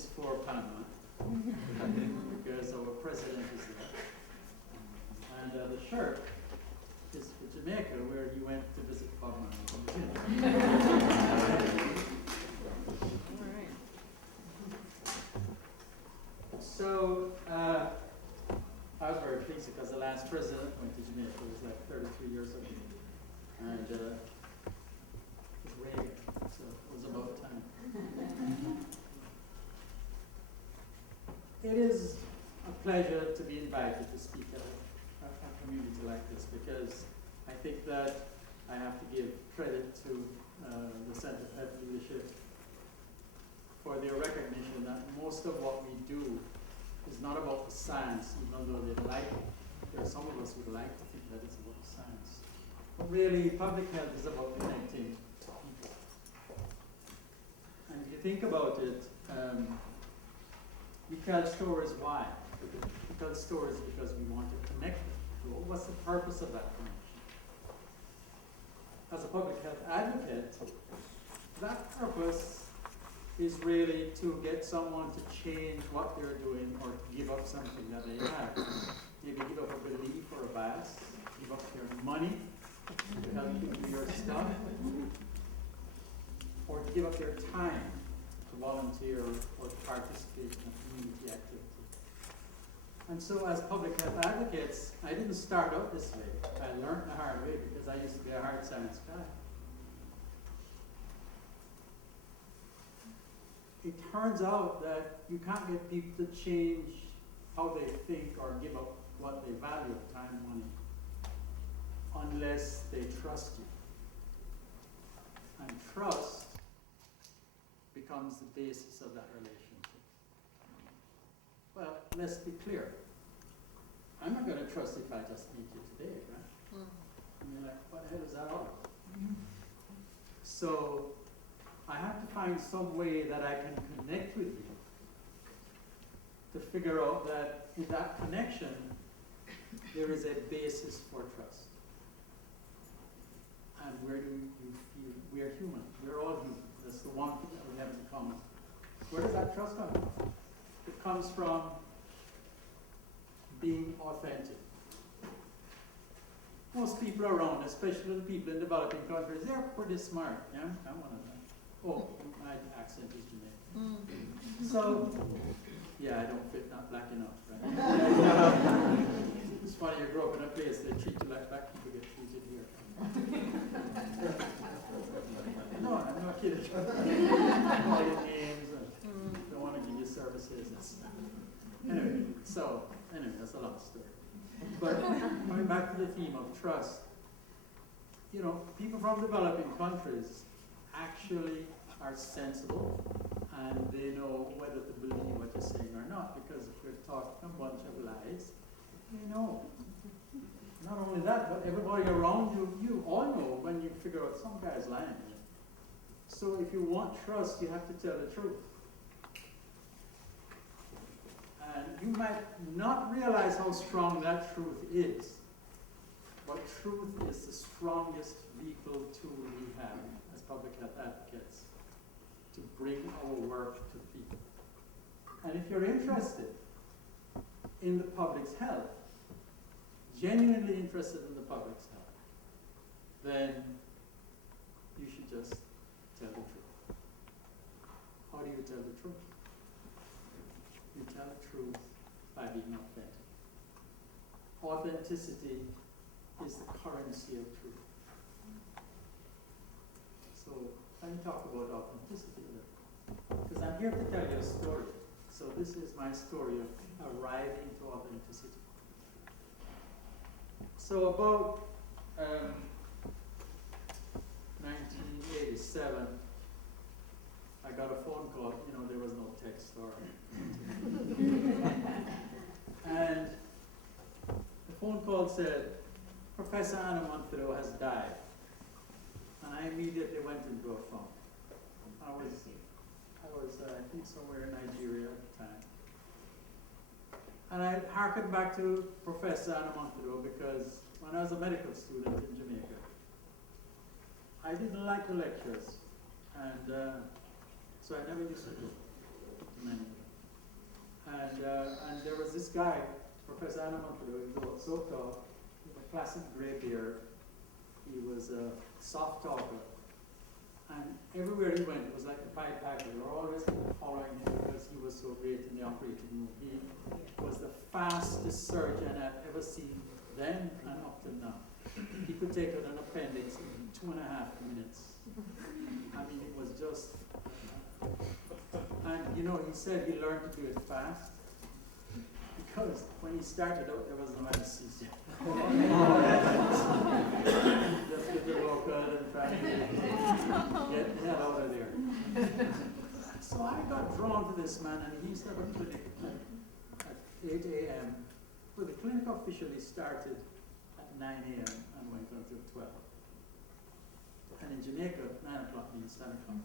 is for Panama, because our president is there. And the shirt is for Jamaica, where he went to visit Bob Marley. So I was very pleased because the last president went to Jamaica. It was like 33 years ago. And it was Reagan, so it was about time. It is a pleasure to be invited to speak at a community like this, because I think that I have to give credit to the Center for Health Leadership for their recognition that most of what we do is not about the science, even though they like it. There are some of us who would like to think that it's about the science. But really, public health is about connecting people. And if you think about it, we tell stories why? We tell stories because we want to connect them. So what's the purpose of that connection? As a public health advocate, that purpose is really to get someone to change what they're doing or to give up something that they have. Maybe give up a belief or a bias, give up their money to help you do your stuff, or to give up their time to volunteer or to participate in a community activity. And so as public health advocates, I didn't start out this way. I learned the hard way because I used to be a hard science guy. It turns out that you can't get people to change how they think or give up what they value, time and money, unless they trust you. And trust becomes the basis of that relationship. Well, let's be clear. I'm not going to trust if I just meet you today, right? And you're like, what the hell is that all about? So I have to find some way that I can connect with you to figure out that in that connection, there is a basis for trust. And where do you feel? We are human. We're all human. That's the one thing that we have in common. Where does that trust come from? It comes from being authentic. Most people around, especially the people in developing countries, they're pretty smart. Yeah, I'm one of them. Oh, my accent is Jamaican. So, yeah, I don't fit, not black enough, right? It's funny, you grow up in a place, they treat you like black people get treated here. No, I'm not kidding. Call your names and don't want to give you services. Anyway, that's a long story. But coming back to the theme of trust, you know, people from developing countries actually are sensible and they know whether to believe what you're saying or not, because if you're talking a bunch of lies, they know. Not only that, but everybody around you, you all know when you figure out some guy's lying. So if you want trust, you have to tell the truth. And you might not realize how strong that truth is, but truth is the strongest vehicle tool we have as public health advocates to bring our work to people. And if you're interested in the public's health, genuinely interested in the public's health, then you should just tell the truth. How do you tell the truth? You tell the truth by being authentic. Authenticity is the currency of truth. So let me talk about authenticity a little, because I'm here to tell you a story. So this is my story of arriving to authenticity. So about 1987, I got a phone call. You know, there was no text or and the phone call said, Professor Anna Monfido has died. And I immediately went into a funk. I was I think somewhere in Nigeria at the time. And I harkened back to Professor Anna Monfido because when I was a medical student in Jamaica, I didn't like the lectures. And so I never used to go. many. And there was this guy, Professor Anamontu, who was so tall, with a classic gray beard. He was a soft talker. And everywhere he went, it was like a pied piper. They were always following him because he was so great in the operating room. He was the fastest surgeon I've ever seen then and up to now. He could take out an appendix in 2.5 minutes. I mean, it was just... And, you know, he said he learned to do it fast because when he started out, there was no anesthesia. Just get the local and try to get the hell out of there. So I got drawn to this man, and he started a clinic at 8 a.m. Well, the clinic officially started at 9 a.m. and went until 12. And in Jamaica, 9 o'clock means 10 o'clock.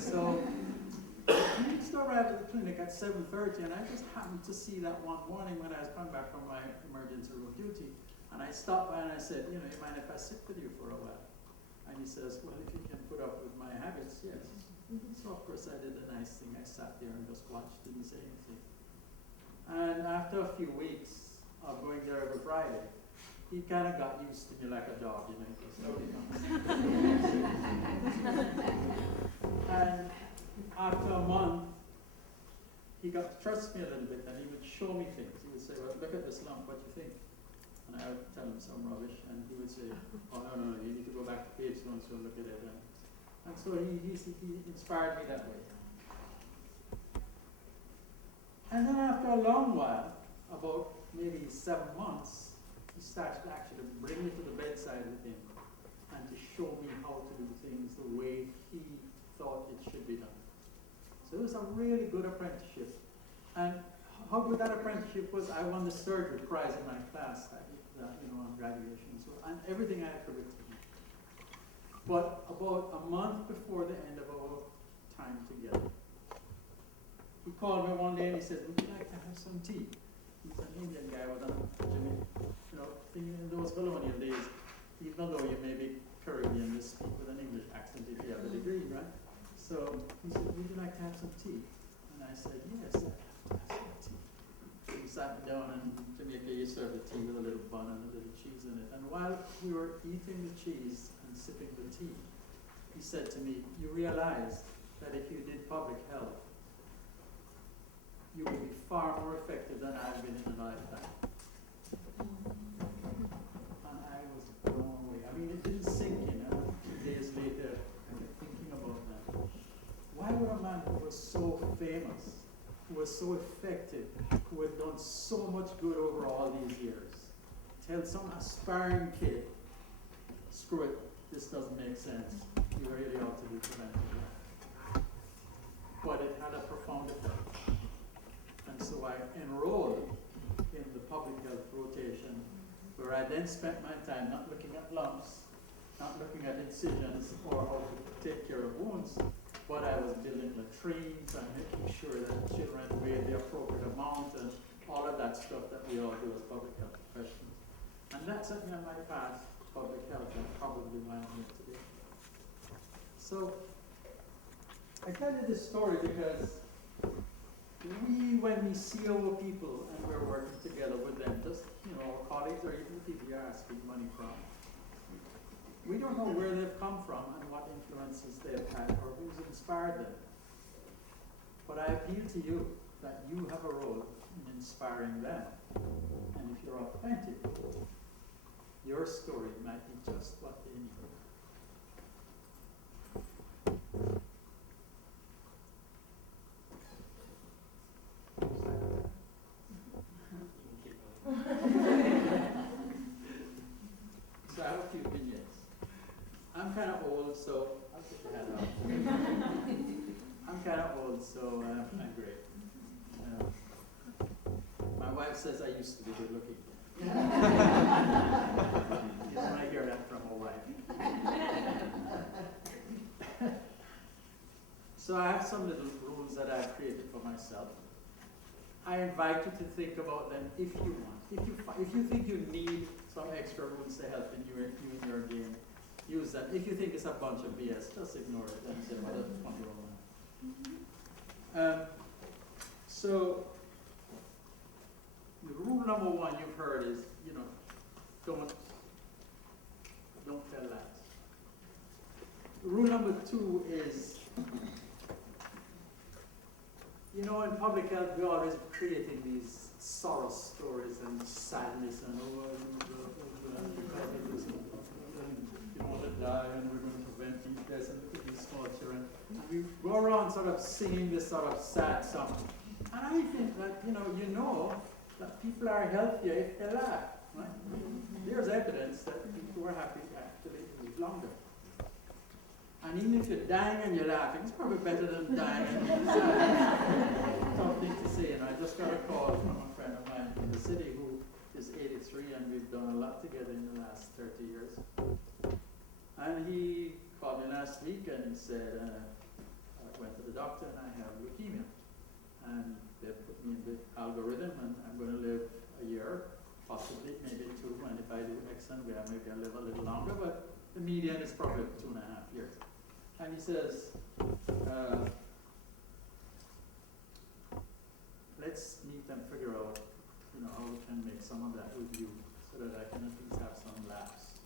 So we used to arrive at the clinic at 7:30, and I just happened to see that one morning when I was coming back from my emergency room duty. And I stopped by and I said, you know, you mind if I sit with you for a while? And he says, well, if you can put up with my habits, yes. So of course I did a nice thing. I sat there and just watched, didn't say anything. And after a few weeks of going there every Friday, he kind of got used to me like a dog, you know. And after a month, he got to trust me a little bit, and he would show me things. He would say, well, look at this lump, what do you think? And I would tell him some rubbish, and he would say, oh, no, you need to go back to page so and so, look at it. And so he inspired me that way. And then after a long while, about maybe 7 months, he started to actually bring me to the bedside with him and to show me how to do things the way he thought it should be done. So it was a really good apprenticeship. And how good that apprenticeship was, I won the surgery prize in my class, on graduation. So, and everything I attribute to him. But about a month before the end of our time together, he called me one day and he said, would you like to have some tea? He's an Indian guy with a Jamaican, thinking in those colonial days, even though you may be Caribbean, you speak with an English accent if you have a degree, right? So he said, would you like to have some tea? And I said, yes, I'd have to have some tea. We sat me down, and in Jamaica you serve the tea with a little bun and a little cheese in it. And while we were eating the cheese and sipping the tea, he said to me, you realize that if you did public health, you would be far more effective than I've been in a lifetime. And I was blown away. I mean, it didn't sink in. 2 days later, I kept thinking about that. Why would a man who was so famous, who was so effective, who had done so much good over all these years, tell some aspiring kid, screw it, this doesn't make sense. You really ought to do preventive health. But it had a profound effect. And so I enrolled in the public health rotation, where I then spent my time not looking at lumps, not looking at incisions or how to take care of wounds, but I was building latrines and making sure that children weighed the appropriate amount and all of that stuff that we all do as public health professionals. And that set me on my path to public health, and probably why I'm here today. So I tell you this story because when we see our people and we're working together with them, just our colleagues or even the people you're asking money from, we don't know where they've come from and what influences they've had or who's inspired them. But I appeal to you that you have a role in inspiring them. And if you're authentic, your story might be just what they need. So I have a few vignettes. I'm kind of old, so I'll put your hand out. I'm kind of old, so I'm great. My wife says I used to be good looking. You don't want to hear that from a wife. So I have some little rules that I've created for myself. I invite you to think about them if you want. If you think you need some extra rules to help you in your game, use them. If you think it's a bunch of BS, just ignore it and say, well, that's funny. So, the rule number one you've heard is, you know, don't tell lies. Rule number two is, you know, in public health, we're always creating these sorrow stories and sadness and you want to die and we're going to prevent these deaths and look at these small children. And we go around sort of singing this sort of sad song. And I think that, you know that people are healthier if they laugh. Right? There's evidence that people who are happy actually live longer. And even if you're dying and you're laughing, it's probably better than dying and you're sad. Tough thing to say. And I just got a call from a friend of mine in the city who is 83, and we've done a lot together in the last 30 years. And he called me last week and he said, I went to the doctor and I have leukemia. And they put me in the algorithm and I'm going to live a year, possibly, maybe two, and if I do X and Y, maybe I'll live a little longer, but the median is probably 2.5 years. And he says, let's meet and figure out, you know, how we can make some of that with you so that I can at least have some laughs.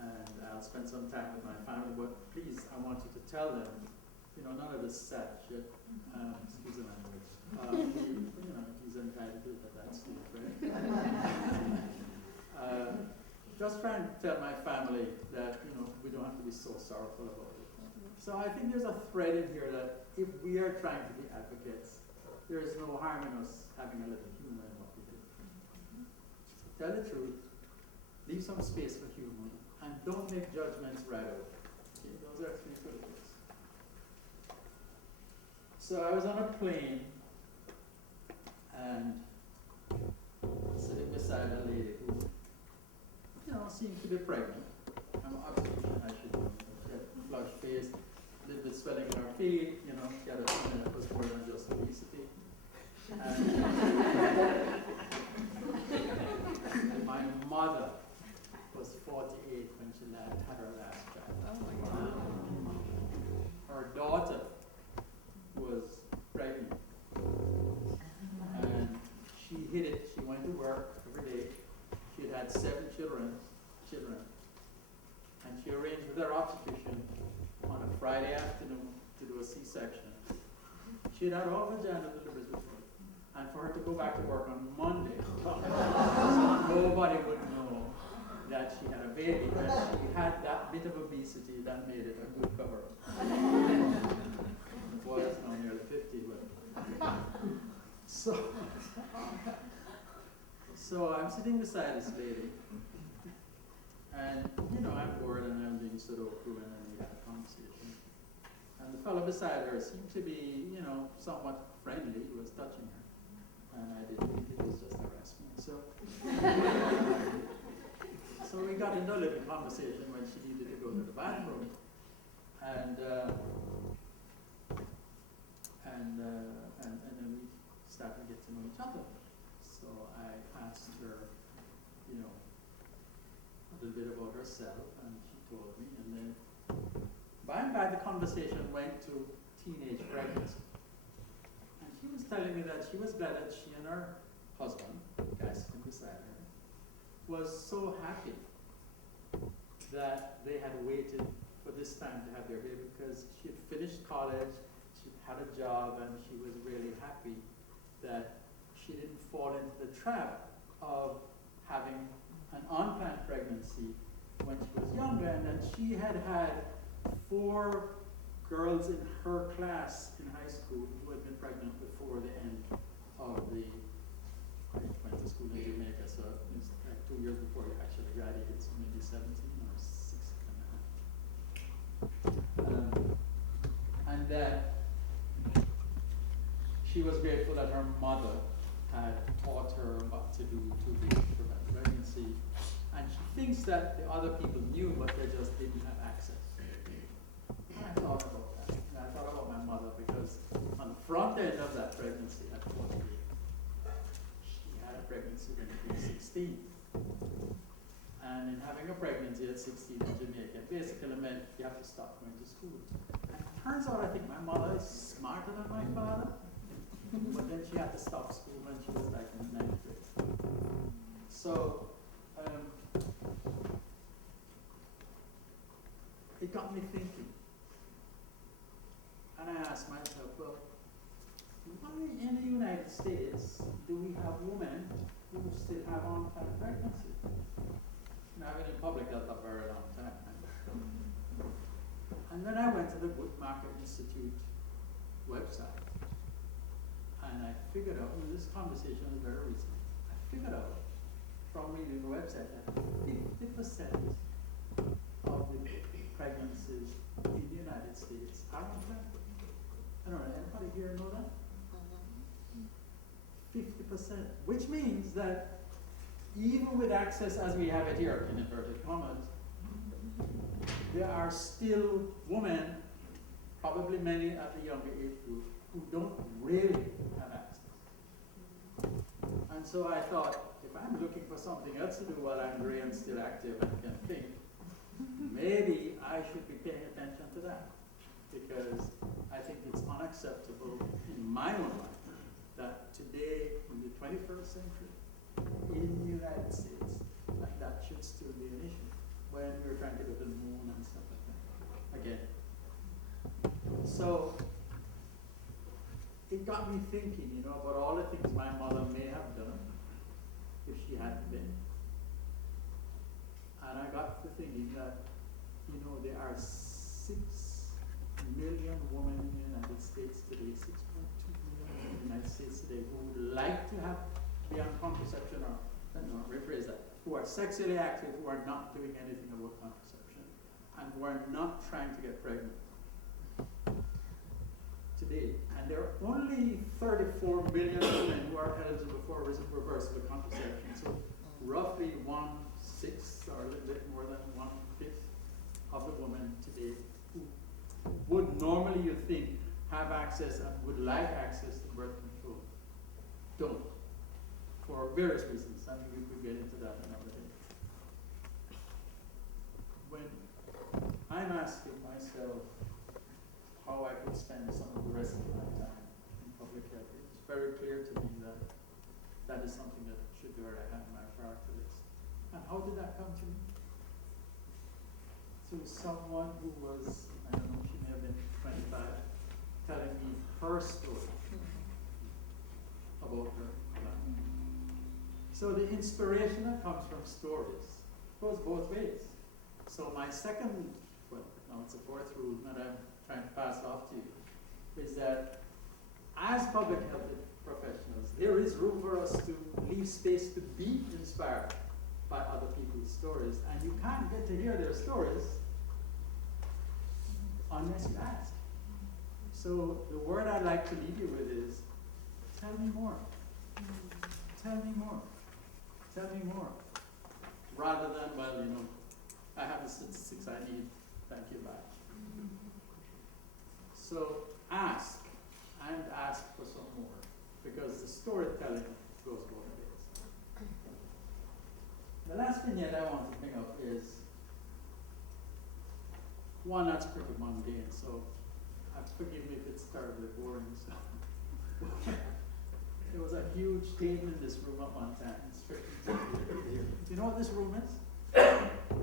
And I'll spend some time with my family, but please, I want you to tell them, you know, none of this sad shit, excuse the language. You know, he's entitled to it at that stage, right? Just try and tell my family that, you know, we don't have to be so sorrowful about it. So I think there's a thread in here that if we are trying to be advocates, there is no harm in us having a little humor in what we do. So tell the truth, leave some space for humor, and don't make judgments right away. Okay? Those are 3 good things. So I was on a plane and sitting beside a lady who, you know, seemed to be pregnant. I'm obviously, I should know, she had flushed face, a little bit swelling in her feet, you know, she had a thing that was more than just obesity. And my mother was 48 when she had her last child. Oh my God. Her daughter was pregnant. And she hid it. She went to work every day. She had 7 children. And she arranged with her obstetrician on a Friday afternoon to do a C-section. She had all vaginal deliveries before. And for her to go back to work on Monday, so nobody would know that she had a baby, and she had that bit of obesity that made it a good cover-up. The boy is now nearly 50, but so I'm sitting beside this lady, and you know, I'm bored and I'm doing Sudoku, and then we had a conversation. And the fellow beside her seemed to be, you know, somewhat friendly. He was touching her, and I didn't think it was just harassment. So we got into a little conversation when she needed to go to the bathroom, and then we started to get to know each other. So I asked her, you know, a little bit about herself, and she told me, and then by and by the conversation went to teenage pregnancy. And she was telling me that she was glad that she and her husband, the guy sitting beside her, was so happy that they had waited for this time to have their baby, because she had finished college, she had a job, and she was really happy that she didn't fall into the trap of having an unplanned pregnancy when she was younger, and that she had had 4 girls in her class in high school who had been pregnant before the end of the, I went to school in Jamaica, so it was like 2 years before you actually graduated, so maybe 17 or 16 and a half. And that she was grateful that her mother had taught her what to do to prevent pregnancy. And she thinks that the other people knew, but they just didn't have access. And I thought about that. And I thought about my mother, because on the front end of that pregnancy at 48, she had a pregnancy when she was 16. And in having a pregnancy at 16 in Jamaica, basically meant you have to stop going to school. And it turns out I think my mother is smarter than my father. But then she had to stop school when she was like in 9th grade. So it got me thinking. And I asked myself, well, why in the United States do we have women who still have unplanned pregnancy? Now, I've been in public health a very long time. And then I went to the Book Market Institute website, and I figured out, this conversation is very recent, I figured out from reading the website that 50% of the pregnancies in the United States are unplanned. I don't know, anybody here know that? 50%, which means that even with access as we have it here, in inverted commas, there are still women, probably many at the younger age group, who don't really have access. And so I thought, if I'm looking for something else to do while I'm gray and still active and can think, maybe I should be paying attention to that. Because I think it's unacceptable in my own life that today, in the 21st century, in the United States, that should still be an issue when we're trying to go to the moon and stuff like that. Again. So it got me thinking, about all the things my mother may have done if she hadn't been. And I got to thinking that, there are 6 million women in the United States today, 6.2 million women in the United States today who would like to be on contraception, or rephrase that, who are sexually active, who are not doing anything about contraception, and who are not trying to get pregnant today. And there are only 34 million women who are eligible for reversible contraception. So roughly 1/6 or a little bit more than 1/5 of the women today who would normally, you think, have access and would like access to birth control don't, for various reasons. I mean, we could get into that another day. When I'm asking myself how I could spend some of the rest of my time in public health, it's very clear to me that that is something that should be where I have my priority list. And how did that come to me? To someone who was, I don't know, she may have been 25, telling me her story about her life. So the inspiration that comes from stories goes both ways. So my second, well, now it's a fourth rule that I'm trying to pass off to you, is that as public health professionals, there is room for us to leave space to be inspired by other people's stories, and you can't get to hear their stories unless you ask. So the word I'd like to leave you with is, tell me more. Tell me more. Tell me more. Rather than, well, I have the statistics I need, thank you, bye. So ask, and ask for some more, because the storytelling goes both ways. The last vignette I want to bring up is one that's pretty mundane, so forgive me if it's terribly boring. So there was a huge table in this room at one time. You know what this room is?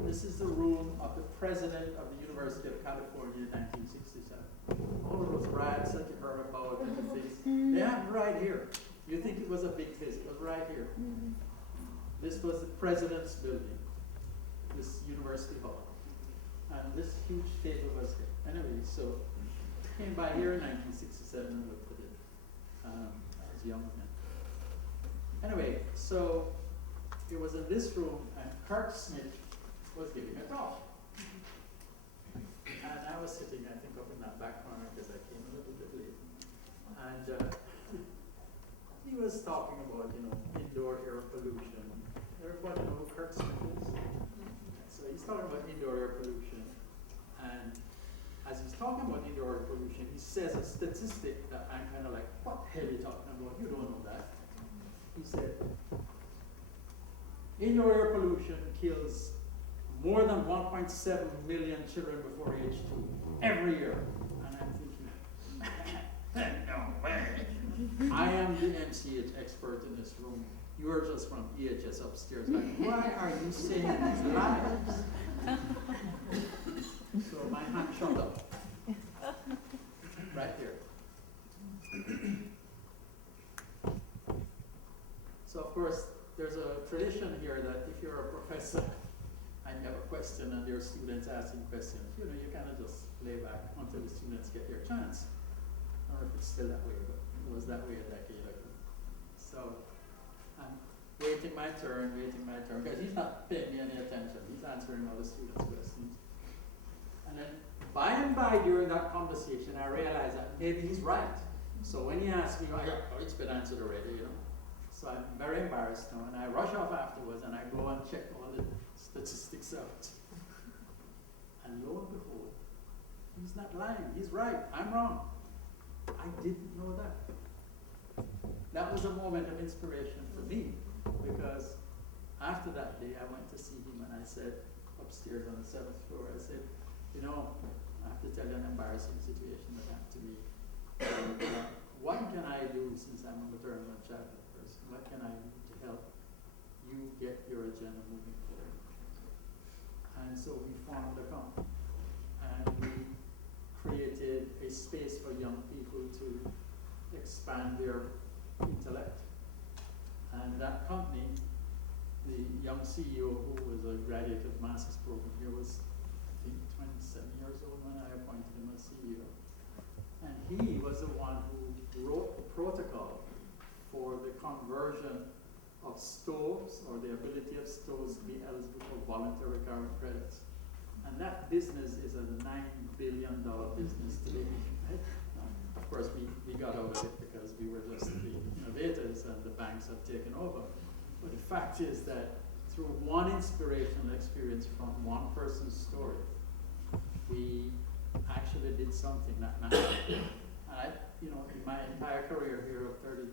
This is the room of the president of the University of California in 1967. All of those riots that you heard about and the things, they happened right here. You think it was a big place, it was right here. This was the president's building, this university hall. And this huge table was here. Anyway, so I came by here in 1967 and looked at it. I was young then. Anyway, so it was in this room, and Kirk Smith was giving a talk. And I was sitting, I think, up in that back corner because I came a little bit late. And he was talking about, indoor air pollution. Everybody know who Kirk Smith is? So he's talking about indoor air pollution. And as he's talking about indoor air pollution, he says a statistic that I'm kind of like, what the hell are you talking about? You don't know that. He said, indoor air pollution kills more than 1.7 million children before age 2 every year. And I'm thinking, no way. I am the MCH expert in this room. You're just from EHS upstairs. Like, why are you saying these lies? So my hand shot up. Right there. So of course, there's a tradition here that if you're a professor and you have a question and your students asking questions, you kind of just lay back until the students get their chance. I don't know if it's still that way, but it was that way a decade ago. So I'm waiting my turn, because he's not paying me any attention. He's answering all the students' questions. And then by and by during that conversation, I realized that maybe he's right. So when he asked me, oh, it's been answered already, So I'm very embarrassed now, and I rush off afterwards, and I go and check all the statistics out. And lo and behold, he's not lying. He's right. I'm wrong. I didn't know that. That was a moment of inspiration for me, because after that day, I went to see him, and I said, upstairs on the 7th floor, I said, I have to tell you an embarrassing situation that happened to me. What can I do, since I'm a maternal and child health person, what can I do to help you get your agenda moving forward? And so we formed a company, and we created a space for young people to expand their intellect. And that company, the young CEO, who was a graduate of master's program here, was I think 27 years old when I appointed him as CEO. And he was the one who wrote the protocol for the conversion of stoves, or the ability of stoves to be eligible for voluntary carbon credits. And that business is a $9 billion business today. Right? Of course, we got out of it because we were just the innovators and the banks have taken over. But the fact is that through one inspirational experience from one person's story, we actually did something that mattered. And in my entire career here of 30,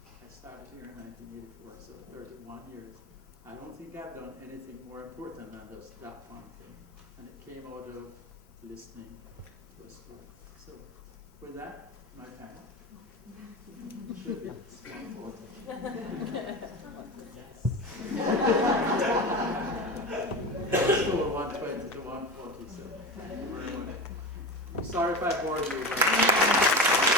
I started here in 1984, so 31 years, I don't think I've done anything more important than just that one thing. And it came out of listening to a story. So with that, my time should be 140. Still 120 to 140, so thank you very much. Sorry if I bored you.